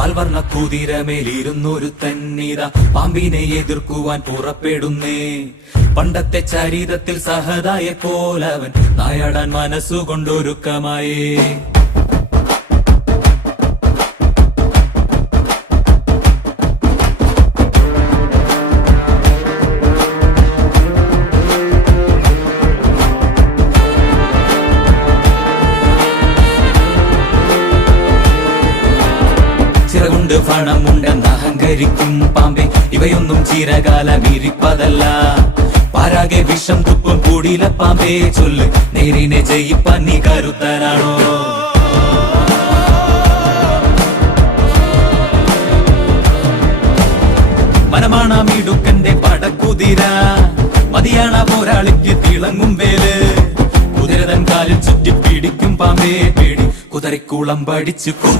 പാൽവർണ്ണ കുതിരമേലിരുന്നൊരു തന്നിത പാമ്പിനെ എതിർക്കുവാൻ പുറപ്പെടുന്നേ. പണ്ടത്തെ ചരിതത്തിൽ സഹതായെ പോലവൻ നായാടാൻ മനസ്സുകൊണ്ടൊരുക്കമായേ. ചിറകുണ്ട് പണമുണ്ടെന്ന് അഹങ്കരിക്കും പാമ്പേ, ഇവയൊന്നും ചിരകാലം ഇരിപ്പതല്ല. പാരാകെ വിഷം തുപ്പും കൂടിയില പാമ്പേ, ചൊല്ല് നേരിനെ ജയിപ്പാൻ നീ കരുത്തനാണോ? മനമാണ മിടുക്കന്റെ പടക്കുതിര, മതിയാണ പോരാളിക്ക് തിളങ്ങും വേല്. കുതിരതൻ കാലിൽ ചുറ്റി പിടിക്കും പാമ്പേ പേടി, കുതിരക്കുളം പഠിച്ചു